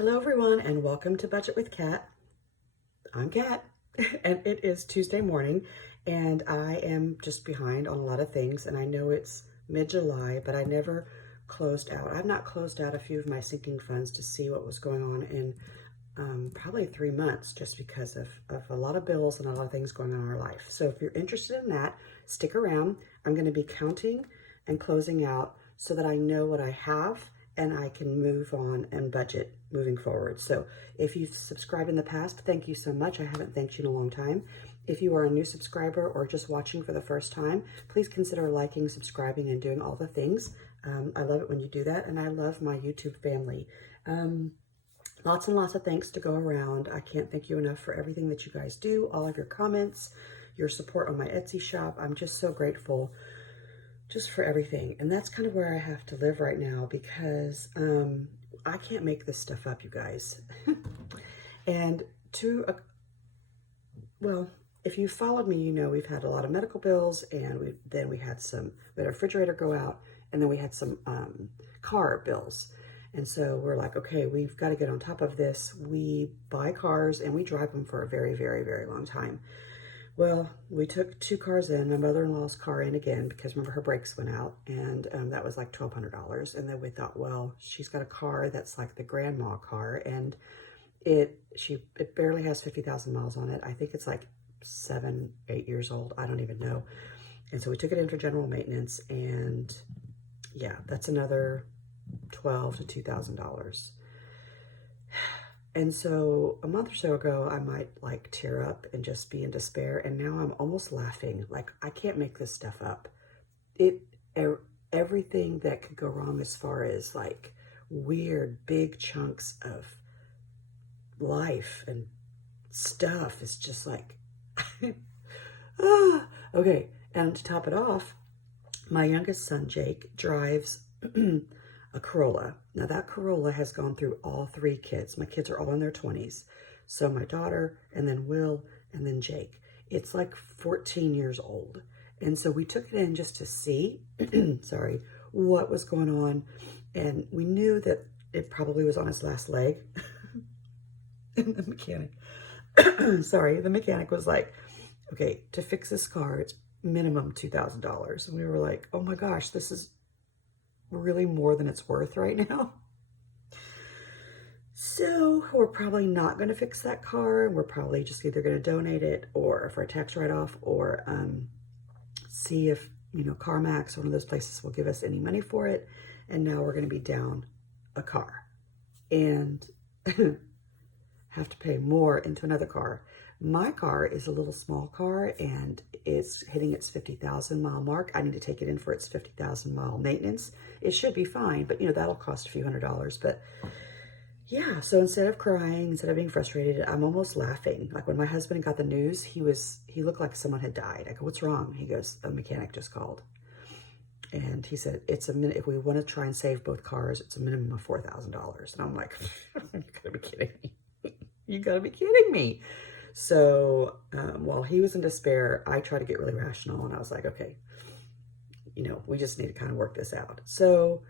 Hello everyone and welcome to Budget with Kat. I'm Kat and it is Tuesday morning and I am just behind on a lot of things, and I know it's mid-July, but I never closed out. I've not closed out a few of my sinking funds to see what was going on in probably 3 months, just because of a lot of bills and a lot of things going on in our life. So if you're interested in that, stick around. I'm going to be counting and closing out so that I know what I have and I can move on and budget moving forward. So if you've subscribed in the past, thank you so much. I haven't thanked you in a long time. If you are a new subscriber or just watching for the first time, please consider liking, subscribing, and doing all the things. I love it when you do that, and I love my YouTube family. Lots and lots of thanks to go around. I can't thank you enough for everything that you guys do, all of your comments, your support on my Etsy shop. I'm just so grateful just for everything. And that's kind of where I have to live right now, because I can't make this stuff up, you guys. And well, if you followed me, you know we've had a lot of medical bills, and we had a refrigerator go out, and then we had some car bills. And so we're like, okay, we've got to get on top of this. We buy cars and we drive them for a very, very, very long time. Well, we took 2 cars in, my mother-in-law's car in again, because remember her brakes went out, and that was like $1,200. And then we thought, well, she's got a car that's like the grandma car, and it barely has 50,000 miles on it. I think it's like 7, 8 years old. I don't even know. And so we took it in for general maintenance, and yeah, that's another $1,200 to $2,000. And so a month or so ago, I might like tear up and just be in despair. And now I'm almost laughing. Like, I can't make this stuff up. Everything that could go wrong as far as like weird big chunks of life and stuff is just like, okay. And to top it off, my youngest son, Jake, drives a Corolla. Now that Corolla has gone through all 3 kids. My kids are all in their 20s. So my daughter, and then Will, and then Jake. It's like 14 years old. And so we took it in just to see, sorry, what was going on. And we knew that it probably was on its last leg. And the mechanic, sorry, the mechanic was like, okay, to fix this car, it's minimum $2,000. And we were like, oh my gosh, this is really more than it's worth right now. So we're probably not going to fix that car. We're probably just either going to donate it or for a tax write-off, or see if, CarMax, one of those places, will give us any money for it. And now we're going to be down a car and have to pay more into another car. My car is a little small car, and it's hitting its 50,000 mile mark. I need to take it in for its 50,000 mile maintenance. It should be fine, but that'll cost a few $100s. But yeah, so instead of crying, instead of being frustrated, I'm almost laughing. Like when my husband got the news, he looked like someone had died. I go, what's wrong? He goes, a mechanic just called. And he said, if we want to try and save both cars, it's a minimum of $4,000. And I'm like, you gotta be kidding me. You gotta be kidding me. So while he was in despair, I tried to get really rational, and I was like, okay, we just need to kind of work this out. So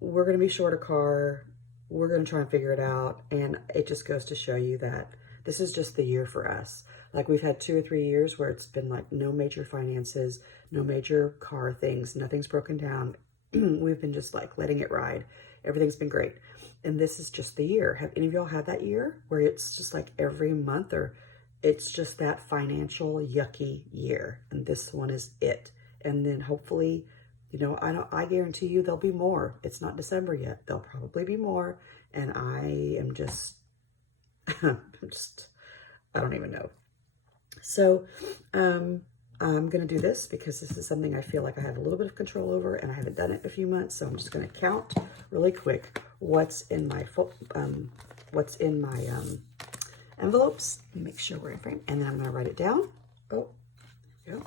we're going to be short a car. We're going to try and figure it out. And it just goes to show you that this is just the year for us. Like, we've had 2 or 3 years where it's been like no major finances, no major car things, nothing's broken down. We've been just like letting it ride. Everything's been great. And this is just the year. Have any of y'all had that year where it's just like every month, or it's just that financial yucky year? And this one is it. And then hopefully, I guarantee you there'll be more. It's not December yet. There'll probably be more. And I am just, I don't even know. So, I'm going to do this because this is something I feel like I have a little bit of control over, and I haven't done it in a few months. So I'm just going to count really quick what's in my envelopes. Make sure we're in frame, and then I'm going to write it down. Oh, there we go.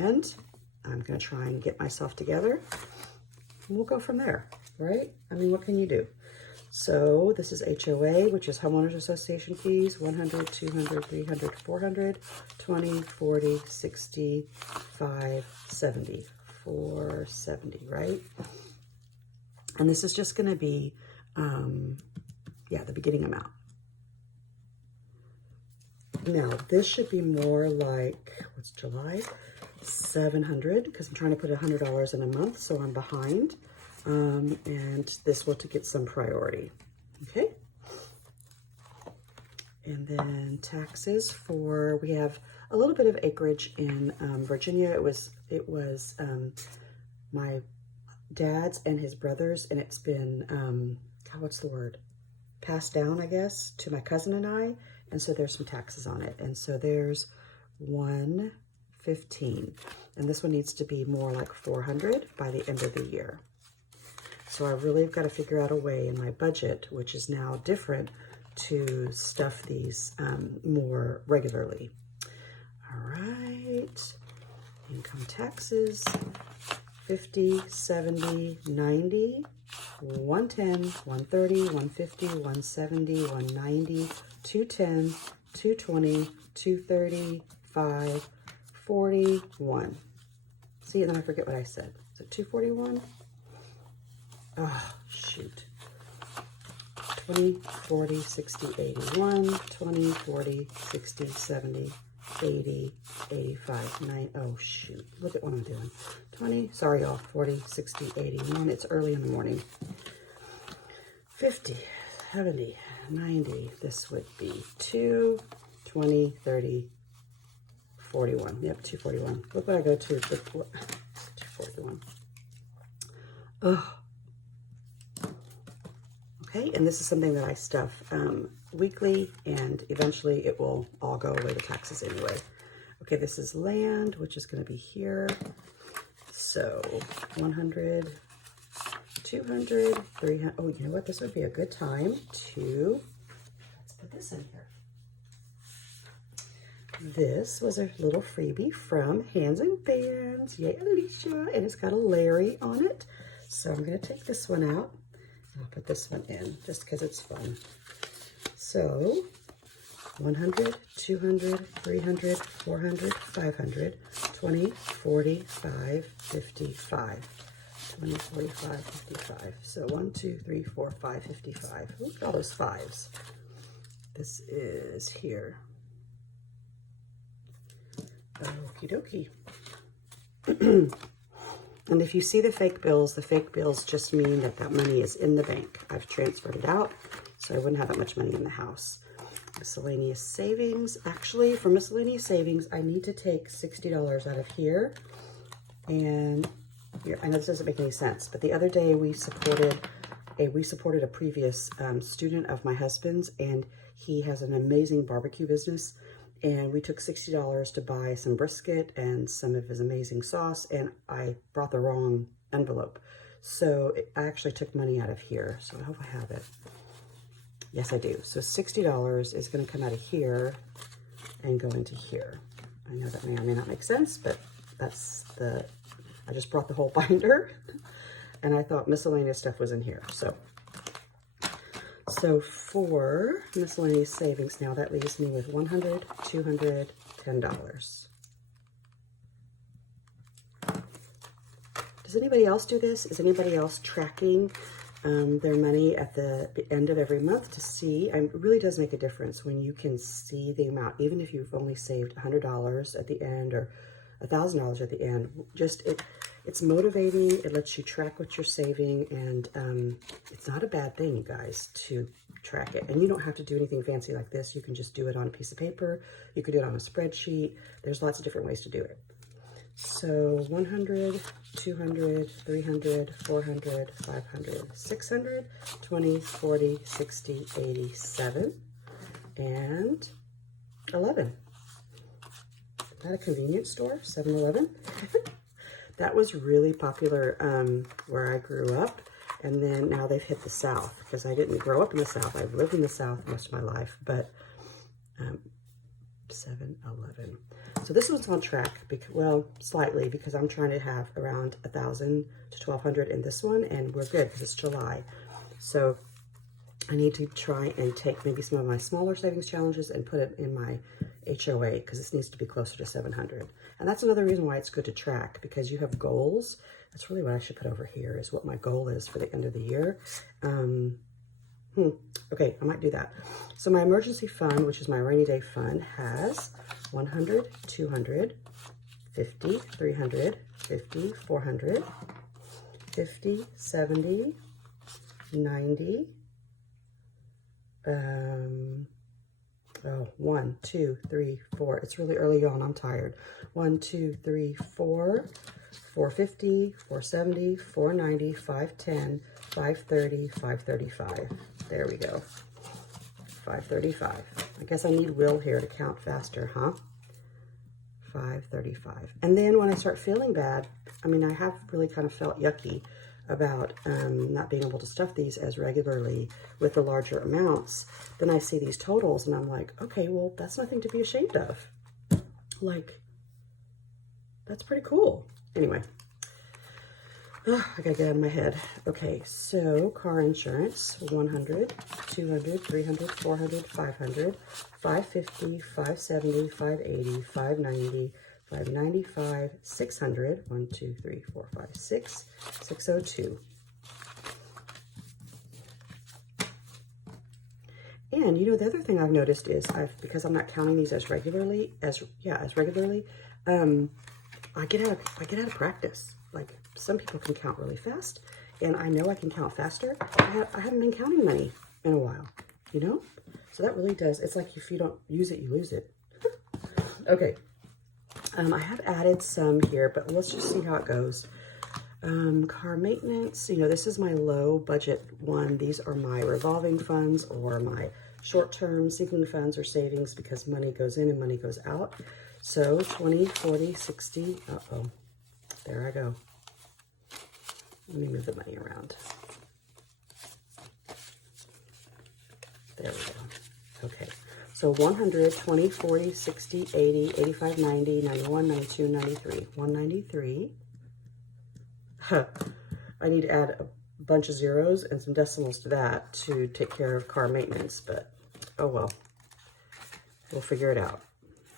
And I'm going to try and get myself together, and we'll go from there, right? I mean, what can you do? So this is HOA, which is Homeowners Association fees, 100, 200, 300, 400, 20, 40, 60, 5, 70, 470, right? And this is just going to be Yeah, the beginning amount. Now, this should be more like, what's July? 700, because I'm trying to put $100 in a month, so I'm behind. And this will to get some priority, okay? And then taxes for, we have a little bit of acreage in Virginia. It was my dad's and his brother's, and it's been, God, what's the word? Passed down, I guess, to my cousin and I. And so there's some taxes on it. And so there's 115. And this one needs to be more like 400 by the end of the year. So I really have got to figure out a way in my budget, which is now different, to stuff these more regularly. All right. Income taxes, 50, 70, 90, 110, 130, 150, 170, 190, 210, 220, 230, 5, 41. See, and then I forget what I said. Is it 241? Oh, shoot. 20, 40, 60, 81, 20, 40, 60, 70, 80, 85, 9. Oh, shoot. Look at what I'm doing. 20, sorry, y'all. 40, 60, 81. It's early in the morning. 50, 70, 90. This would be 2, 20, 30, 41. Yep, 241. Look what I go to. 241. Oh. Okay, and this is something that I stuff weekly, and eventually it will all go away to taxes anyway. Okay, this is land, which is going to be here. So 100, 200, 300. Oh, you know what? This would be a good time to, let's put this in here. This was a little freebie from Hands and Bands. Yay, Alicia. And it's got a Larry on it. So I'm going to take this one out. I'll put this one in just because it's fun. So 100, 200, 300, 400, 500, 20, 40, 5, 55. 20, 45, 55. So 1, 2, 3, 4, 5, 55. Look at all those fives. This is here. Okie dokie. And if you see the fake bills just mean that that money is in the bank. I've transferred it out, so I wouldn't have that much money in the house. Miscellaneous savings. Actually, for miscellaneous savings, I need to take $60 out of here. And here, I know this doesn't make any sense, but the other day we supported a previous student of my husband's, and he has an amazing barbecue business. And we took $60 to buy some brisket and some of his amazing sauce, and I brought the wrong envelope. So I actually took money out of here. So I hope I have it. Yes, I do. So $60 is going to come out of here and go into here. I know that may or may not make sense, but that's I just brought the whole binder, and I thought miscellaneous stuff was in here. So for miscellaneous savings now, that leaves me with $100, $200, $10. Does anybody else do this? Is anybody else tracking their money at the end of every month to see? It really does make a difference when you can see the amount, even if you've only saved $100 at the end or $1,000 at the end. It's motivating. It lets you track what you're saving, and it's not a bad thing, you guys, to track it. And you don't have to do anything fancy like this. You can just do it on a piece of paper. You could do it on a spreadsheet. There's lots of different ways to do it. So 100, 200, 300, 400, 500, 600, 20, 40, 60, 80, 7, and 11. Is that a convenience store? 7-Eleven? That was really popular where I grew up, and then now they've hit the South, because I didn't grow up in the South. I've lived in the South most of my life, but 7-Eleven. So this one's on track, well, slightly, because I'm trying to have around 1,000 to 1,200 in this one, and we're good because it's July. So I need to try and take maybe some of my smaller savings challenges and put it in my HOA, because this needs to be closer to 700. And that's another reason why it's good to track, because you have goals. That's really what I should put over here, is what my goal is for the end of the year. Okay, I might do that. So my emergency fund, which is my rainy day fund, has 100, 200, 50, 300, 50, 400, 50, 70, 90, 1, 2, 3, 4. It's really early, y'all, and I'm tired. 1, 2, 3, 4, 450, 470, 490, 510, 530, 535. There we go. 535. I guess I need Will here to count faster, huh? 535. And then when I start feeling bad, I mean, I have really kind of felt yucky about not being able to stuff these as regularly with the larger amounts. Then I see these totals and I'm like, okay, well, that's nothing to be ashamed of. Like, that's pretty cool. Anyway, I gotta get out of my head. Okay, so car insurance, 100, 200, 300, 400, 500, 550, 570, 580, 590, 595, 600, 1, 2, 3, 4, 5, 6, 602. And you know, the other thing I've noticed is because I'm not counting these as regularly, I get out of practice. Like, some people can count really fast, and I know I can count faster. I haven't been counting money in a while, you know? So that really does, it's like if you don't use it, you lose it. Okay. I have added some here, but let's just see how it goes. Car maintenance, you know, this is my low budget one. These are my revolving funds or my short-term sinking funds or savings because money goes in and money goes out. So 20, 40, 60, uh-oh, there I go. Let me move the money around. There we go. Okay. So 100, 20, 40, 60, 80, 85, 90, 91, 92, 93. 193. Huh. I need to add a bunch of zeros and some decimals to that to take care of car maintenance, but oh well. We'll figure it out.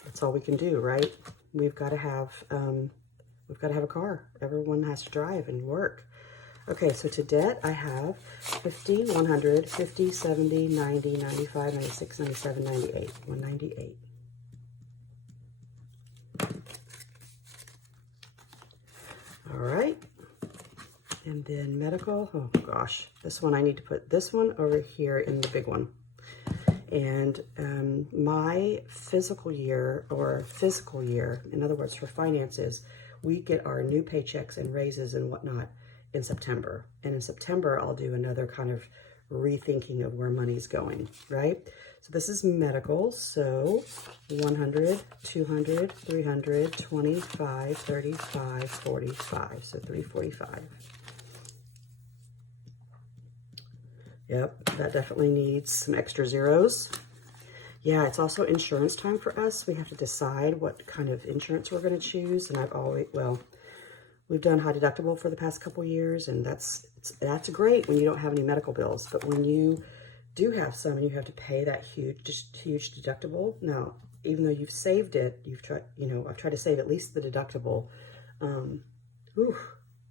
That's all we can do, right? We've got to have a car. Everyone has to drive and work. Okay, so to debt, I have 50, 100, 50, 70, 90, 95, 96, 97, 98, 198. All right. And then medical, oh gosh, this one I need to put this one over here in the big one. And my fiscal year, in other words, for finances, we get our new paychecks and raises and whatnot in September. And in September, I'll do another kind of rethinking of where money's going, right? So this is medical. So 100, 200, 300, 25, 35, 45. So 345. Yep, that definitely needs some extra zeros. Yeah, it's also insurance time for us. We have to decide what kind of insurance we're going to choose. And we've done high deductible for the past couple years, and that's great when you don't have any medical bills. But when you do have some and you have to pay that huge deductible, no, even though you've saved it, I've tried to save at least the deductible.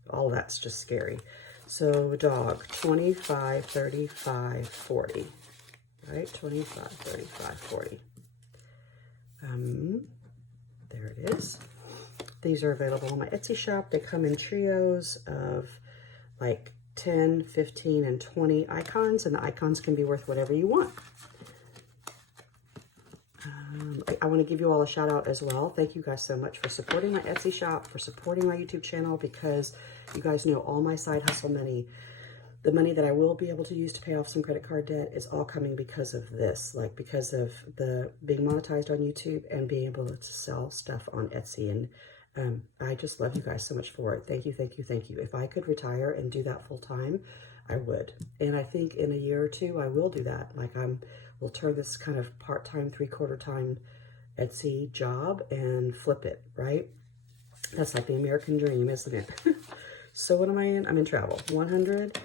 All that's just scary. So dog, 25, 35, 40, right? 25, 35, 40. There it is. These are available on my Etsy shop. They come in trios of like 10, 15, and 20 icons, and the icons can be worth whatever you want. I want to give you all a shout out as well. Thank you guys so much for supporting my Etsy shop, for supporting my YouTube channel, because you guys know all my side hustle money, the money that I will be able to use to pay off some credit card debt, is all coming because of this, like because of the being monetized on YouTube and being able to sell stuff on Etsy. And I just love you guys so much for it. Thank you, thank you, thank you. If I could retire and do that full time, I would. And I think in a year or two, I will do that. Like we'll turn this kind of part-time, 3/4 time Etsy job and flip it, right? That's like the American dream, isn't it? So what am I in? I'm in travel. 100,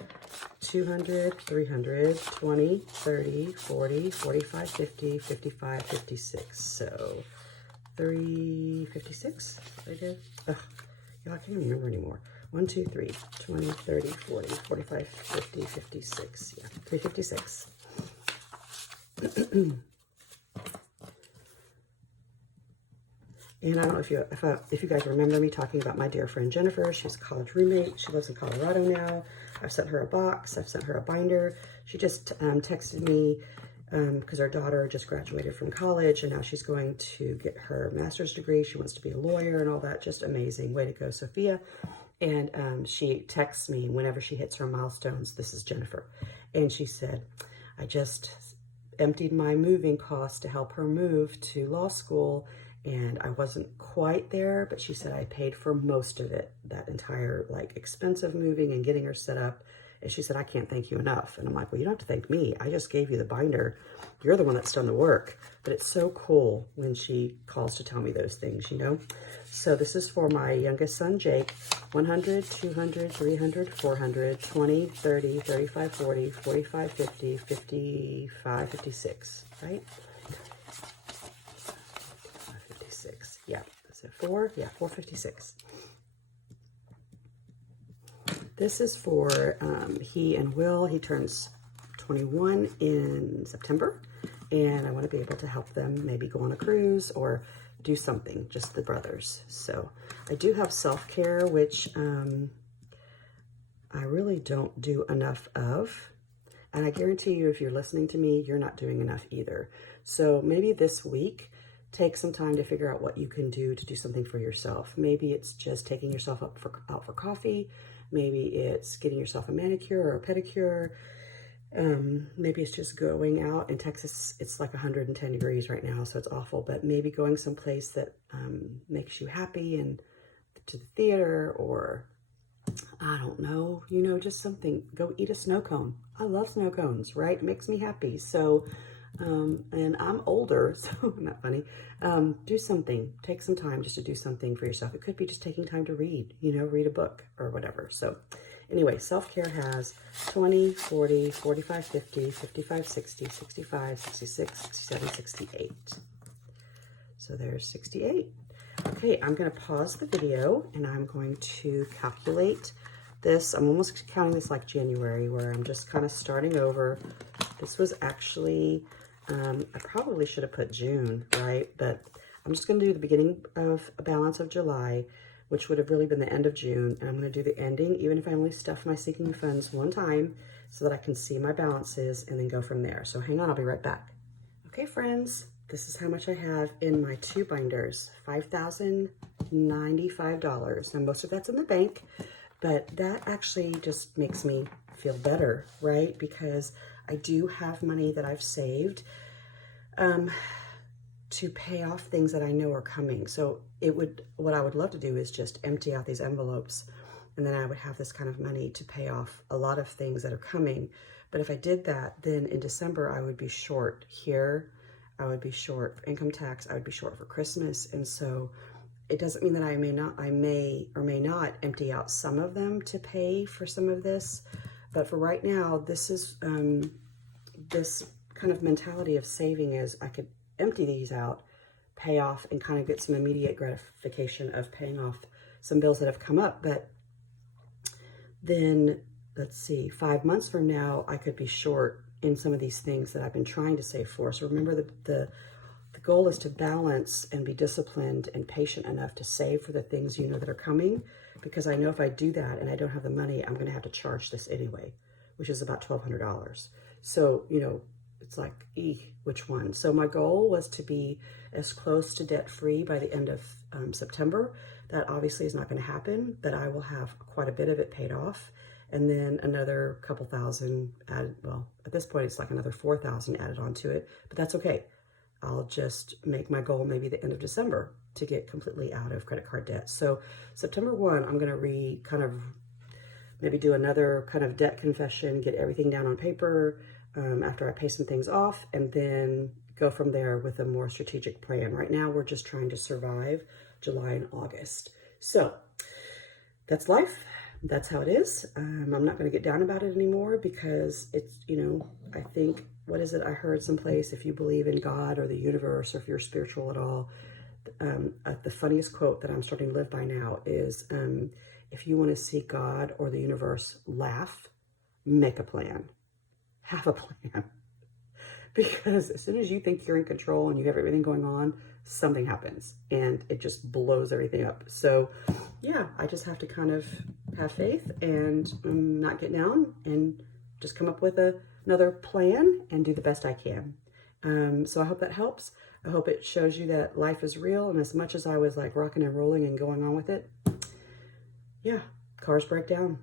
200, 300, 20, 30, 40, 45, 50, 55, 56. So 356, I did. Ugh, y'all, I can't even remember anymore. 1, 2, 3, 20, 30, 40, 45, 50, 56. Yeah, 356. And I don't know if you guys remember me talking about my dear friend Jennifer. She's a college roommate. She lives in Colorado now. I've sent her a box. I've sent her a binder. She just texted me because her daughter just graduated from college and now she's going to get her master's degree. She wants to be a lawyer and all that. Just amazing. Way to go, Sophia. And she texts me whenever she hits her milestones. This is Jennifer. And she said, I just emptied my moving costs to help her move to law school. And I wasn't quite there, but she said I paid for most of it, that entire like expensive moving and getting her set up. And she said, I can't thank you enough. And I'm like, well, you don't have to thank me. I just gave you the binder. You're the one that's done the work. But it's so cool when she calls to tell me those things, you know? So this is for my youngest son, Jake. 100, 200, 300, 400, 20, 30, 35, 40, 45, 50, 55, 56, right? 56. Yeah, that's it. 456. This is for he and Will. He turns 21 in September, and I want to be able to help them maybe go on a cruise or do something, just the brothers. So I do have self-care, which I really don't do enough of. And I guarantee you, if you're listening to me, you're not doing enough either. So maybe this week, take some time to figure out what you can do to do something for yourself. Maybe it's just taking yourself out for coffee. Maybe it's getting yourself a manicure or a pedicure. Maybe it's just going out. In Texas, it's like 110 degrees right now, so it's awful. But maybe going someplace that makes you happy, and to the theater, or I don't know, you know, just something. Go eat a snow cone. I love snow cones, right? It makes me happy. So, and I'm older, so not funny. Do something. Take some time just to do something for yourself. It could be just taking time to read, you know, read a book or whatever. So anyway, self-care has 20, 40, 45, 50, 55, 60, 65, 66, 67, 68. So there's 68. Okay, I'm going to pause the video and I'm going to calculate this. I'm almost counting this like January, where I'm just kind of starting over. This was actually, I probably should have put June, right? But I'm just going to do the beginning of a balance of July, which would have really been the end of June. And I'm going to do the ending, even if I only stuff my sinking funds one time, so that I can see my balances and then go from there. So hang on, I'll be right back. Okay, friends, this is how much I have in my two binders, $5,095. And most of that's in the bank, but that actually just makes me feel better, right? Because I do have money that I've saved to pay off things that I know are coming. So what I would love to do is just empty out these envelopes, and then I would have this kind of money to pay off a lot of things that are coming. But if I did that, then in December, I would be short here. I would be short for income tax. I would be short for Christmas. And so it doesn't mean that I may or may not empty out some of them to pay for some of this. But for right now, this is this kind of mentality of saving is I could empty these out, pay off, and kind of get some immediate gratification of paying off some bills that have come up. But then, let's see, 5 months from now, I could be short in some of these things that I've been trying to save for. So remember, the goal is to balance and be disciplined and patient enough to save for the things you know that are coming, because I know if I do that and I don't have the money, I'm going to have to charge this anyway, which is about $1,200. So, you know, it's like, which one? So my goal was to be as close to debt-free by the end of September. That obviously is not going to happen, but I will have quite a bit of it paid off. And then another couple thousand added, well, at this point, it's like another 4,000 added onto it, but that's okay. I'll just make my goal maybe the end of December to get completely out of credit card debt. So September 1, I'm going to maybe do another kind of debt confession, get everything down on paper after I pay some things off, and then go from there with a more strategic plan. Right now, we're just trying to survive July and August. So that's life. That's how it is. I'm not going to get down about it anymore, because it's, you know, I think, what is it? I heard someplace, if you believe in God or the universe, or if you're spiritual at all, the funniest quote that I'm starting to live by now is, if you want to see God or the universe laugh, make a plan. Have a plan. because as soon as you think you're in control and you have everything going on, something happens and it just blows everything up. So yeah, I just have to kind of have faith and not get down and just come up with another plan and do the best I can. So I hope that helps. I hope it shows you that life is real. And as much as I was like rocking and rolling and going on with it, yeah, cars break down.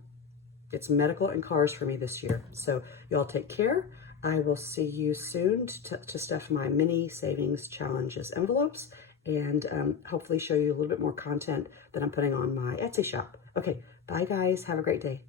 It's medical and cars for me this year. So y'all take care. I will see you soon to stuff my mini savings challenges envelopes and hopefully show you a little bit more content that I'm putting on my Etsy shop. Okay, bye guys. Have a great day.